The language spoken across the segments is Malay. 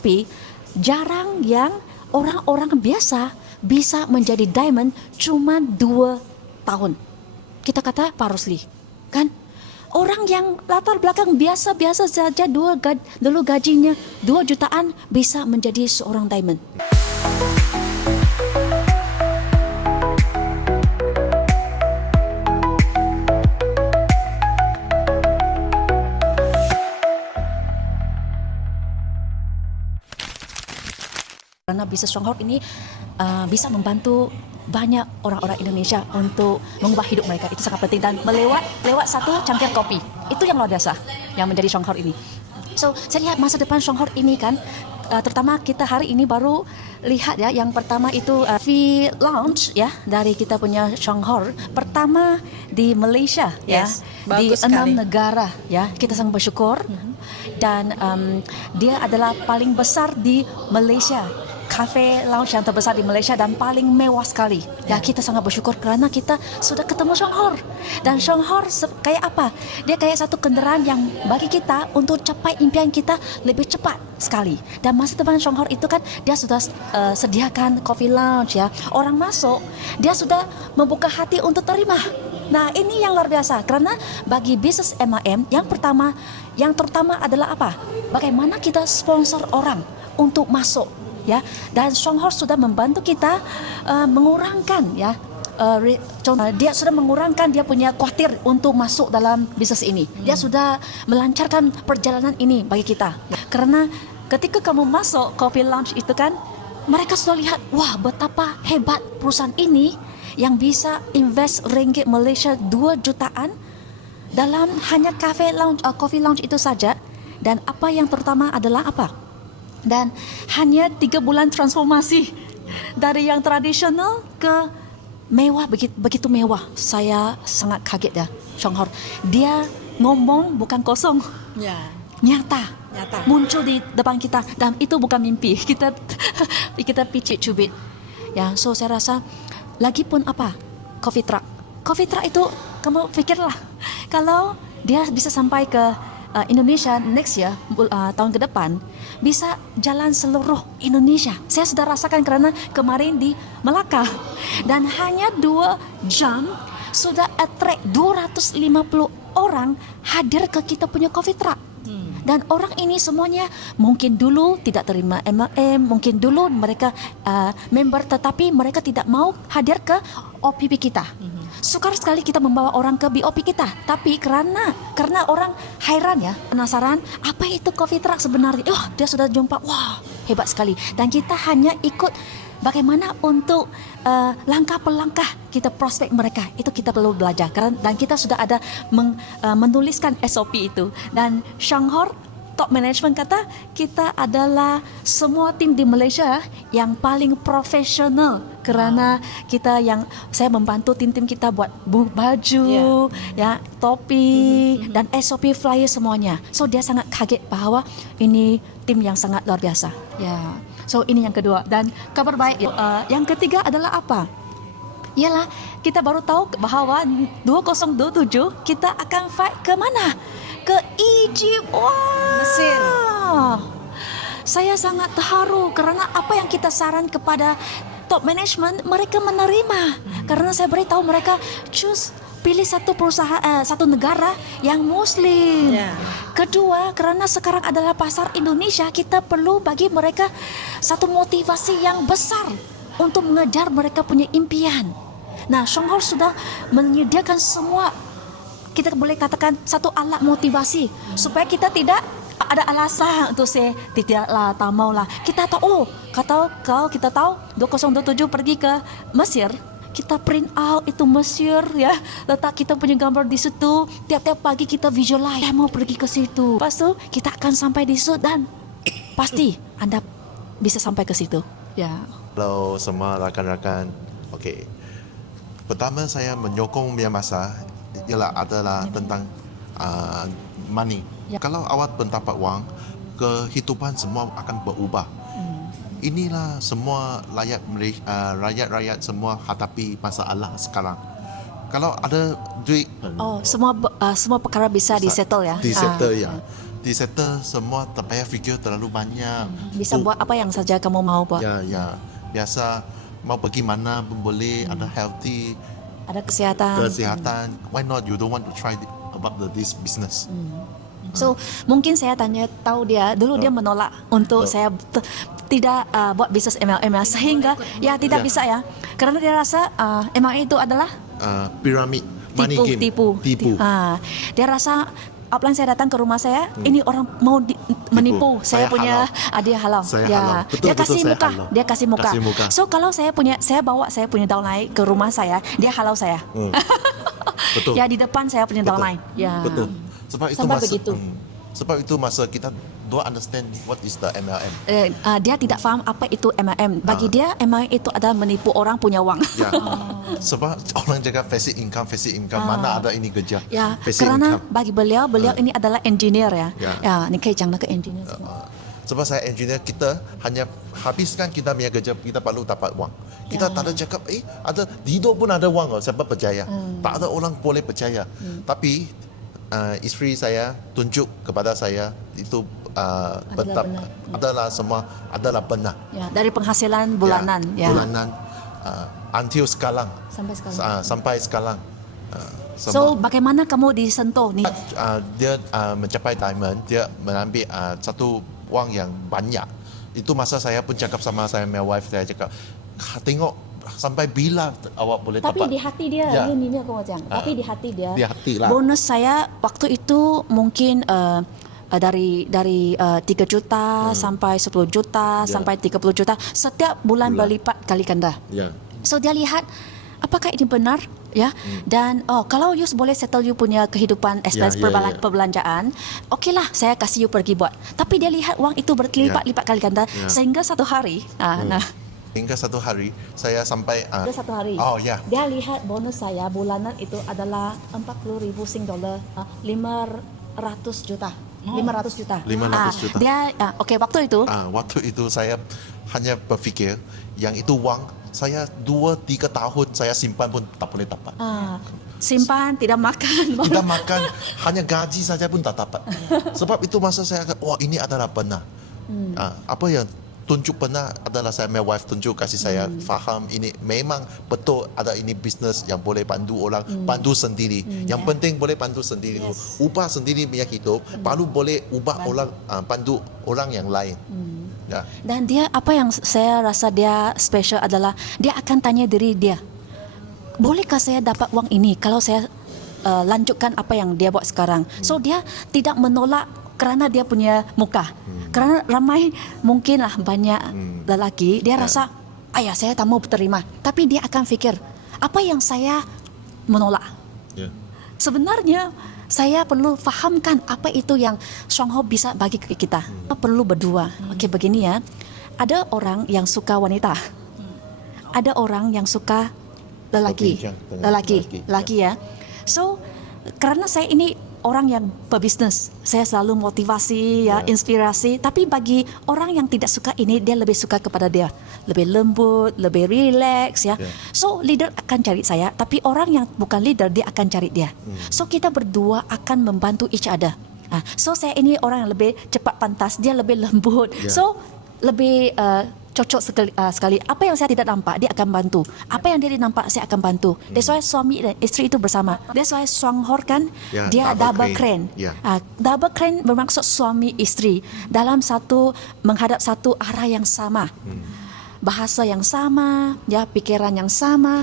Tetapi jarang yang orang-orang biasa bisa menjadi diamond cuma 2 tahun. Kita kata Pak Rusli, kan? Orang yang latar belakang biasa-biasa saja dulu gajinya 2 jutaan bisa menjadi seorang diamond. Karena bisnis Stronghold ini bisa membantu banyak orang-orang Indonesia untuk mengubah hidup mereka. Itu sangat penting dan lewat satu cangkir kopi. Itu yang luar biasa yang menjadi Stronghold ini. So, saya lihat masa depan Stronghold ini kan, terutama kita hari ini baru lihat ya, yang pertama itu V-Lounge ya dari kita punya Stronghold pertama di Malaysia ya, di 6 negara ya. Kita sangat bersyukur dan dia adalah paling besar di Malaysia. Cafe lounge yang terbesar di Malaysia dan paling mewah sekali. Ya, kita sangat bersyukur kerana kita sudah ketemu Stronghold. Dan Stronghold kayak apa? Dia kayak satu kenderaan yang bagi kita untuk capai impian kita lebih cepat sekali. Dan masa depan Stronghold itu kan dia sudah sediakan coffee lounge ya. Orang masuk, dia sudah membuka hati untuk terima. Nah, ini yang luar biasa kerana bagi bisnis MLM yang terutama adalah apa? Bagaimana kita sponsor orang untuk masuk ya, dan Stronghold sudah membantu kita mengurangkan ya, dia sudah mengurangkan dia punya khawatir untuk masuk dalam bisnis ini. Dia sudah melancarkan perjalanan ini bagi kita. Karena ketika kamu masuk coffee lounge itu kan, mereka sudah lihat, wah betapa hebat perusahaan ini yang bisa invest ringgit Malaysia 2 jutaan dalam hanya cafe lounge, coffee lounge itu saja. Dan apa yang terutama adalah apa? Dan hanya 3 bulan transformasi dari yang tradisional ke mewah, begitu mewah. Saya sangat kaget ya, Stronghold. Dia ngomong bukan kosong, ya, nyata muncul di depan kita dan itu bukan mimpi. Kita picit cubit. Ya, so saya rasa lagi pun apa? Coffee truck itu kamu pikirlah kalau dia bisa sampai ke Indonesia next year, tahun ke depan bisa jalan seluruh Indonesia. Saya sudah rasakan kerana kemarin di Melaka dan hanya 2 jam sudah attract 250 orang hadir ke kita punya coffee truck. Dan orang ini semuanya mungkin dulu tidak terima MLM, mungkin dulu mereka member tetapi mereka tidak mau hadir ke OPP kita. Sukar sekali kita membawa orang ke BOP kita, tapi karena orang hairan ya, penasaran apa itu coffee truck sebenarnya. Dia sudah jumpa, wah hebat sekali. Dan kita hanya ikut bagaimana untuk langkah per langkah kita prospek mereka. Itu kita perlu belajar dan kita sudah ada menuliskan SOP itu. Dan Stronghold top management kata kita adalah semua tim di Malaysia yang paling profesional kerana saya membantu tim-tim kita buat baju, ya, topi dan SOP flyer semuanya. So dia sangat kaget bahwa ini tim yang sangat luar biasa. Ya. So ini yang kedua dan kabar baik. Yang ketiga adalah apa? Ialah kita baru tahu bahwa 2027 kita akan fight ke mana? Ke Egypt. Wah, Mesir. Saya sangat terharu kerana apa yang kita saran kepada top management mereka menerima. Karena saya beritahu mereka pilih satu perusahaan, satu negara yang Muslim. Kedua, kerana sekarang adalah pasar Indonesia, kita perlu bagi mereka satu motivasi yang besar untuk mengejar mereka punya impian. Nah, Stronghold sudah menyediakan semua, kita boleh katakan satu alat motivasi supaya kita tidak ada alasan untuk saya tidaklah, tak maulah. Kita tahu, kalau kita tahu 2027 pergi ke Mesir, kita print out itu Mesir ya, letak kita punya gambar di situ, tiap-tiap pagi kita visualize mau pergi ke situ. Lepas tu kita akan sampai di situ dan pasti anda bisa sampai ke situ. Ya. Halo semua rakan-rakan. Okey. Pertama saya menyokong punya masa adalah tentang money. Kalau awak mendapat wang, kehidupan semua akan berubah. Inilah semua rakyat semua hadapi masalah sekarang. Kalau ada duit, semua perkara bisa disettle ya. Disettle ya. di settle semua tak payah fikir terlalu banyak. Bisa buat apa yang saja kamu mau buat. Ya. Biasa mau pergi mana pun boleh, ada healthy, Ada kesehatan. Why not you don't want to try about this business? So mungkin saya tanya tahu dia dulu dia menolak untuk saya tidak buat bisnis MLM ya, sehingga ya tidak Ya. bisa ya karena dia rasa MLM itu adalah Pyramid, money game. tipu. Dia rasa upline saya datang ke rumah saya, ini orang mau menipu. Saya Saya punya dia halau. Saya Ya. halau. Betul, Dia kasih saya muka. halau. Dia kasih muka. Kasih muka. So kalau saya bawa saya punya downline ke rumah saya, dia halau saya. Betul. Ya di depan saya punya downline. Ya. Betul. Sebab itu Sampai masa begitu. Sebab itu masa kita don't understand what is the MLM. Dia tidak faham apa itu MLM. Bagi dia MLM itu adalah menipu orang punya uang. Ya. Sebab orang jaga passive income, mana ada ini kerja. Ya, passive karena income. bagi beliau ini adalah engineer ya. Ya. Ya, ni kaya jangan ke engineer. Sebab saya engineer, kita hanya habiskan kita punya kerja, kita perlu dapat wang. Kita tak ada cakap, ada hidup pun ada wang, siapa percaya? Tak ada orang boleh percaya. Tapi isteri saya tunjuk kepada saya itu adalah semua adalah benar. Ya, dari penghasilan bulanan ya. Bulanan until sekarang. Sampai sekarang. Sampai sekarang. So, bagaimana kamu disentuh nih? Dia mencapai diamond, dia mengambil satu wang yang banyak. Itu masa saya pun cakap sama saya my wife, saya cakap, tengok sampai bila awak boleh Tapi dapat. di hati dia, Ya. ini aku mau cakap. Tapi di hati dia. Di hati lah. Bonus saya waktu itu mungkin dari 3 juta sampai 10 juta Ya. sampai 30 juta setiap bulan berlipat kali ganda. Ya. So dia lihat apakah ini benar ya, dan kalau you boleh settle you punya kehidupan expense perbelanjaan, okeylah saya kasih you pergi buat. Tapi dia lihat uang itu berlipat-lipat kali ganda sehingga satu hari Hingga satu hari saya sampai ada satu hari oh ya. dia lihat bonus saya bulanan itu adalah 40,000 Sing dollar, 500 juta. 500 juta. 500 juta. Dia okey waktu itu Waktu itu saya hanya berfikir yang itu wang saya 2-3 tahun saya simpan pun tak boleh dapat. simpan tidak makan. Kita makan hanya gaji saja pun tak dapat. Sebab itu masa saya kata, wah ini adalah benar. Apa yang tunjuk benar adalah saya, my wife tunjuk kasih saya faham ini memang betul ada ini bisnes yang boleh bantu orang, bantu sendiri. Yang penting boleh bantu sendiri. Ubah sendiri punya hidup, baru boleh ubah orang, bantu orang yang lain. Ya. Dan dia apa yang saya rasa dia special adalah dia akan tanya diri dia, bolehkah saya dapat uang ini kalau saya lanjutkan apa yang dia buat sekarang. So dia tidak menolak kerana dia punya muka. Kerana ramai mungkinlah banyak lelaki dia rasa ayah saya tak mau terima, tapi dia akan fikir apa yang saya menolak. Sebenarnya saya perlu fahamkan apa itu yang Stronghold bisa bagi ke kita. Perlu berdua. Okey, begini ya. Ada orang yang suka wanita. Ada orang yang suka lelaki. Lelaki ya. So, kerana saya ini orang yang berbisnes, saya selalu motivasi ya, inspirasi. Tapi bagi orang yang tidak suka ini, dia lebih suka kepada dia lebih lembut, lebih relax ya. So leader akan cari saya, tapi orang yang bukan leader dia akan cari dia. So kita berdua akan membantu each other. So saya ini orang yang lebih cepat pantas, dia lebih lembut. So lebih cocok sekali. Apa yang saya tidak nampak, dia akan bantu. Apa yang dia nampak, saya akan bantu. That's why suami dan isteri itu bersama. That's why Stronghold kan, dia double crane. Double crane bermaksud suami isteri dalam menghadap satu arah yang sama. Bahasa yang sama, ya, pikiran yang sama,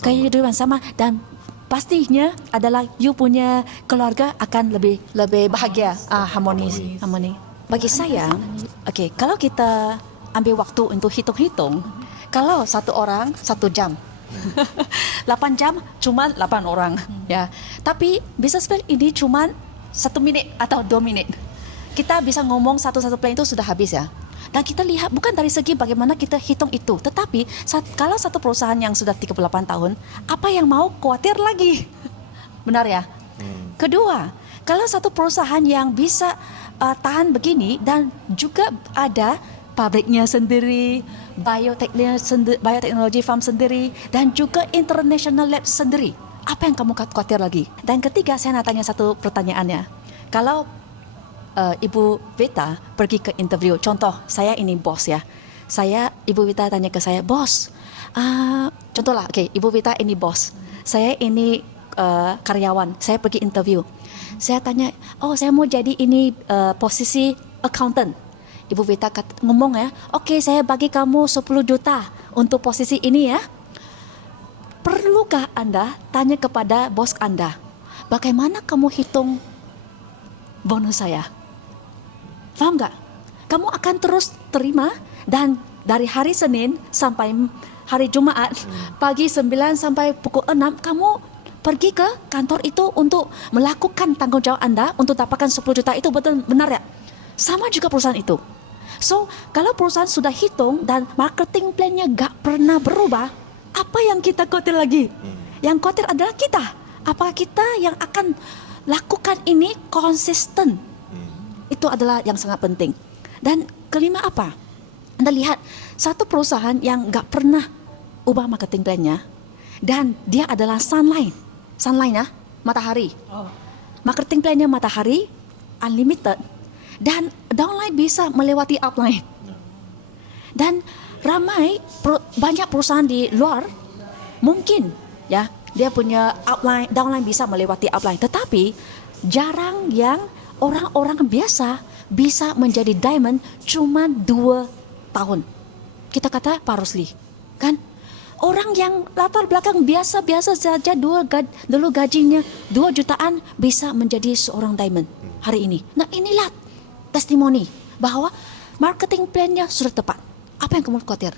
kehidupan sama, dan pastinya adalah you punya keluarga akan lebih bahagia, harmoni. Bagi saya, okey, kalau kita ambil waktu untuk hitung-hitung, kalau satu orang 1 jam, 8 jam cuma 8 orang, ya. Tapi business plan ini cuma 1 minit atau 2 minit. Kita bisa ngomong satu-satu plan itu sudah habis ya. Dan kita lihat bukan dari segi bagaimana kita hitung itu, tetapi kalau satu perusahaan yang sudah 38 tahun, apa yang mau khawatir lagi? Benar ya? Kedua, kalau satu perusahaan yang bisa tahan begini dan juga ada pabriknya sendiri, bioteknologi farm sendiri, dan juga international lab sendiri, apa yang kamu khawatir lagi? Dan ketiga, saya nak tanya satu pertanyaannya. Kalau Ibu Vita pergi ke interview. Contoh, saya ini bos ya. Ibu Vita tanya ke saya, bos, contohlah, Ibu Vita ini bos. Saya ini karyawan. Saya pergi interview. Saya tanya, saya mau jadi ini posisi accountant. Ibu Vita ngomong ya, saya bagi kamu 10 juta untuk posisi ini ya. Perlukah Anda tanya kepada bos Anda, bagaimana kamu hitung bonus saya? Faham nggak? Kamu akan terus terima dan dari hari Senin sampai hari Jumat pagi 9 sampai pukul 6 kamu pergi ke kantor itu untuk melakukan tanggung jawab Anda untuk dapatkan 10 juta itu benar ya? Sama juga perusahaan itu. So, kalau perusahaan sudah hitung dan marketing plan-nya nggak pernah berubah, apa yang kita khawatir lagi? Yang khawatir adalah kita. Apakah kita yang akan lakukan ini konsisten? Itu adalah yang sangat penting. Dan kelima apa? Anda lihat, satu perusahaan yang nggak pernah ubah marketing plan-nya, dan dia adalah sunline. Sunline ya, matahari. Marketing plan-nya matahari, unlimited, dan downline bisa melewati upline. Dan banyak perusahaan di luar mungkin ya dia punya downline bisa melewati upline, tetapi jarang yang orang-orang biasa bisa menjadi diamond cuma 2 tahun. Kita kata Pak Rusli, kan? Orang yang latar belakang biasa-biasa saja dulu gajinya 2 jutaan bisa menjadi seorang diamond hari ini. Nah, inilah testimoni bahwa marketing plan-nya sudah tepat. Apa yang kamu khawatir?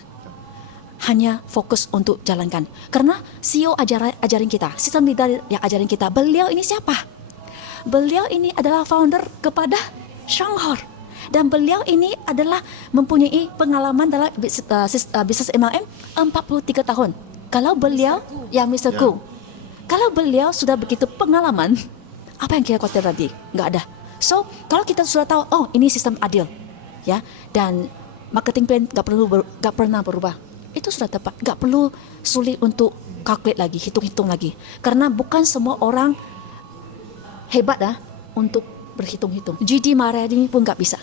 Hanya fokus untuk jalankan. Karena CEO ajarin kita, sistem leader yang ajarin kita, beliau ini siapa? Beliau ini adalah founder kepada Shanghor. Dan beliau ini adalah mempunyai pengalaman dalam bisnis MLM 43 tahun. Kalau beliau, Mr. Gu. Kalau beliau sudah begitu pengalaman, apa yang kita khawatir tadi? Nggak ada. So, kalau kita sudah tahu, ini sistem adil, ya, dan marketing plan nggak pernah berubah, itu sudah tepat. Nggak perlu sulit untuk calculate lagi, hitung-hitung lagi, karena bukan semua orang hebat untuk berhitung-hitung. GD Maharani pun nggak bisa,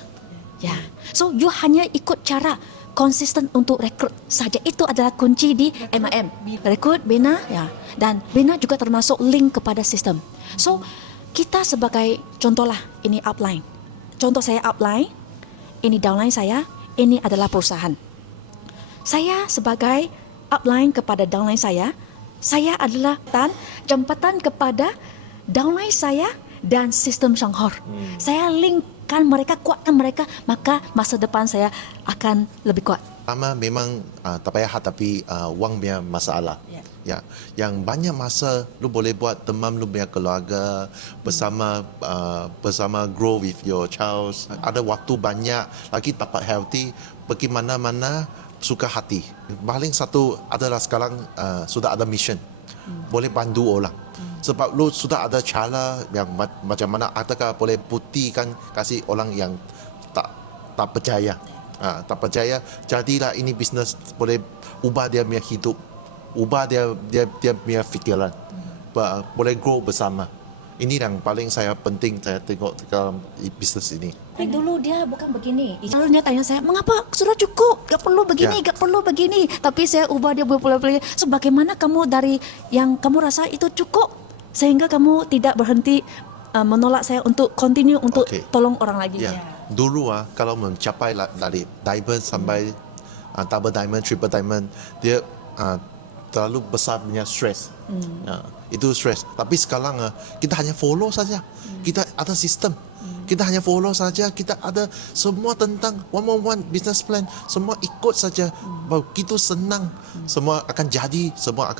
ya. So, you hanya ikut cara konsisten untuk rekrut saja. Itu adalah kunci di MLM. Rekrut, bina, ya, dan bina juga termasuk link kepada sistem. So, kita sebagai contohlah, ini upline. Contoh saya upline, ini downline saya, ini adalah perusahaan. Saya sebagai upline kepada downline saya adalah jembatan kepada downline saya dan sistem Shanghor. Saya linkkan mereka, kuatkan mereka, maka masa depan saya akan lebih kuat. Pertama memang tak payah hadapi wang punya masalah. Ya, yang banyak masa lu boleh buat teman lu punya keluarga bersama grow with your child. Ada waktu banyak lagi dapat healthy, pergi mana-mana suka hati. Paling satu adalah sekarang sudah ada mission. Boleh bantu orang. Sebab lu sudah ada cara yang macam mana, adakah boleh buktikan kasih orang yang tak percaya. Tak percaya, jadilah ini bisnes boleh ubah dia punya hidup, ubah dia punya fikiran, boleh grow bersama. Ini yang paling saya penting saya tengok dalam bisnes ini. Dulu dia bukan begini. Lalu dia tanya saya, mengapa sudah cukup? Gak perlu begini, gak perlu begini. Tapi saya ubah dia berpuluh-puluh. So, bagaimana kamu dari yang kamu rasa itu cukup, sehingga kamu tidak berhenti menolak saya untuk continue untuk tolong orang lagi. Dulu kalau mencapai dari diamond sampai double diamond, triple diamond, dia terlalu besar punya stress. Itu stress. Tapi sekarang kita hanya follow saja. Kita ada sistem. Kita hanya follow saja. Kita ada semua tentang 111 business plan. Semua ikut saja. Begitu senang. Semua akan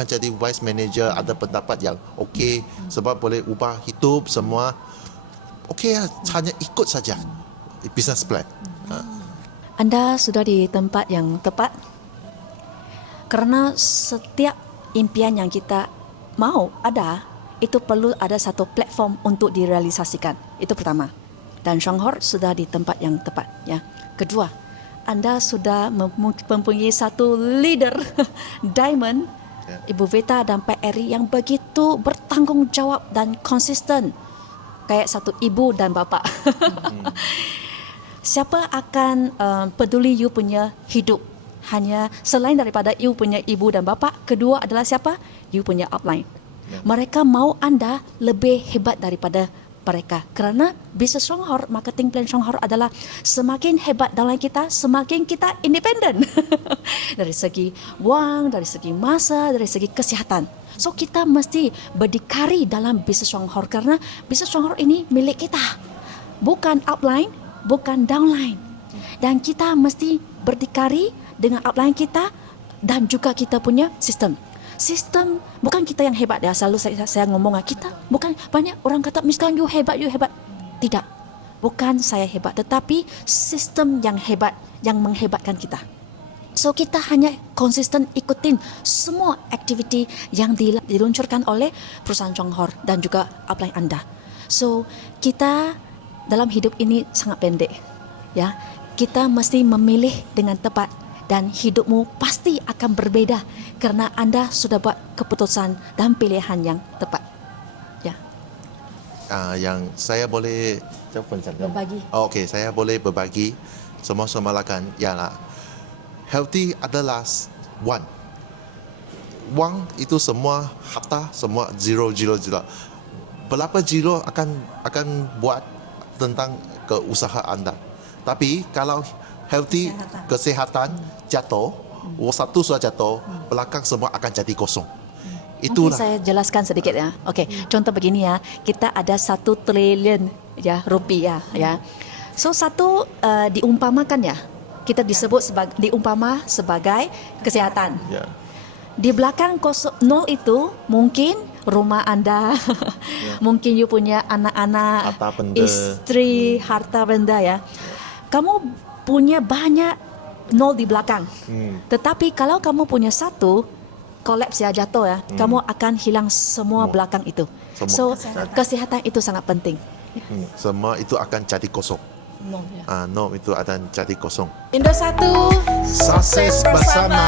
jadi vice manager. Ada pendapat yang okey. Sebab boleh ubah hidup semua. Okey, hanya ikut saja business plan. Anda sudah di tempat yang tepat. Karena setiap impian yang kita mau ada, itu perlu ada satu platform untuk direalisasikan. Itu pertama. Dan Shanghor sudah di tempat yang tepat. Ya. Kedua, Anda sudah mempunyai satu leader diamond, Ibu Vita dan Pak Eri yang begitu bertanggung jawab dan konsisten kayak satu ibu dan bapa. Siapa akan peduli you punya hidup? Hanya selain daripada you punya ibu dan bapa, kedua adalah siapa? You punya upline. Mereka mau anda lebih hebat daripada mereka. Kerana bisnes Songhor, marketing plan Songhor adalah semakin hebat dalam kita, semakin kita independen. Dari segi wang, dari segi masa, dari segi kesihatan. So kita mesti berdikari dalam bisnes Songhor karena bisnes Songhor ini milik kita. Bukan upline, bukan downline. Dan kita mesti berdikari dengan upline kita dan juga kita punya sistem. Sistem bukan kita yang hebat ya, selalu saya ngomong kita bukan, banyak orang kata misalkan you hebat. Tidak, bukan saya hebat, tetapi sistem yang hebat yang menghebatkan kita. So kita hanya konsisten ikutin semua aktiviti yang diluncurkan oleh perusahaan Songhor dan juga upline anda. So kita dalam hidup ini sangat pendek ya. Kita mesti memilih dengan tepat dan hidupmu pasti akan berbeda kerana anda sudah buat keputusan dan pilihan yang tepat. Ya. Yang saya boleh Berbagi. Okey, saya boleh berbagi semua lakan ialah healthy adalah wang itu semua harta semua zero. Berapa zero akan buat tentang keusaha anda. Tapi kalau healthy kesehatan jatuh, satu sudah jatuh, belakang semua akan jadi kosong. Mungkin Itulah. saya jelaskan sedikit ya. Okey, contoh begini ya. Kita ada 1 triliun ya rupiah ya. So satu diumpamakan ya. Kita disebut diumpama sebagai kesehatan. Ya. Di belakang nol itu mungkin rumah anda, mungkin you punya anak-anak, Harta benda. isteri, harta benda ya. Kamu punya banyak nol di belakang. Tetapi kalau kamu punya satu, kolaps ya, jatuh ya, kamu akan hilang semua belakang itu. So kesehatan itu sangat penting. Semua itu akan jadi kosong. Nol ya. No itu akan jadi kosong. Indo 1 Sukses bersama.